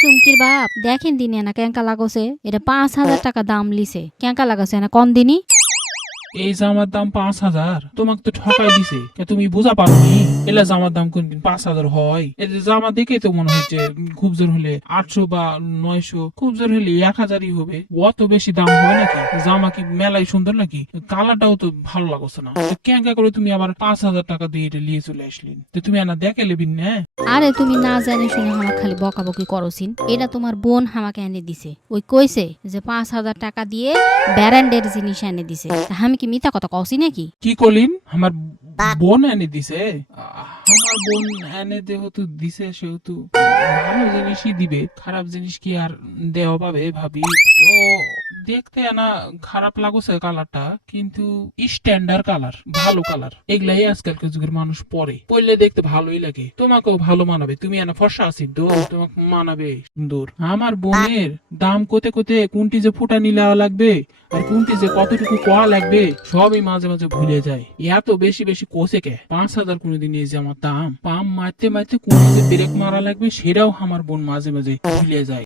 চুমকির বাপ দেখেন দিনে না কেঙ্কা লাগছে, এটা 5,000 টাকা দাম লিছে, কেঙ্কা লাগাছে না কন দিনই। এই জামার দাম 5,000? তোমাকে তো ঠকাই দিছে, তুমি বুঝা পারোনি? এলা জামার দাম কোনদিন 5,000 হয়? এই যে জামা দেখে তো মনে হচ্ছে খুব জোর হলে 800 বা 900, খুব জোর হলে 1,000ই হবে। অত বেশি দাম হবে নাকি? জামা কি মেলাই সুন্দর নাকি? কালারটাও তো ভালো লাগছে না। কেঙ্কা করে তুমি আবার 5,000 টাকা দিয়ে এটা নিয়ে চলে আসলেন? তো তুমি আনা দেখে লেবিন না? আরে তুমি না জানি শুনে আমাকে খালি বকাবকি করছিন। এটা তোমার বোন আমাকে এনে দিছে, ওই কইছে যে 5,000 টাকা দিয়ে ব্র্যান্ডের জিনিস এনে দিছে। তা আমি কি মিথ্যা কথা কওছি নাকি? কি করলিন? আমার বোন এনে দিছে? আমার বোন এনে যেহেতু দিছে সেহেতু ভালো জিনিসই দিবে, খারাপ জিনিস কি আর দেওয়া পাবে ভাবি? তো দেখতে না খারাপ লাগছে কালারটা, কিন্তু স্ট্যান্ডার্ড কালার, ভালো কালার, এগুলাই আজকালকার যুগের মানুষ পরে পরলে দেখতে ভালোই লাগে। তোমাকেও ভালো মানাবে, তুমি এনা ফর্সা আছি তো, তোমাকে মানাবে সুন্দর। আমার বোনের দাম কোতে কোতে কোনটি যে ফুটা নিলে লাগবে আর কোনটি যে কতটুকু কোয়া লাগবে সবই মাঝে মাঝে ভুলে যায়। এত বেশি বেশি কোসে কে 5,000 কোনোদিন এই যে আমার দাম, পাম মারতে মারতে কোন যে ব্রেক মারা লাগবে সেটাও আমার বোন মাঝে মাঝে ভুলে যায়।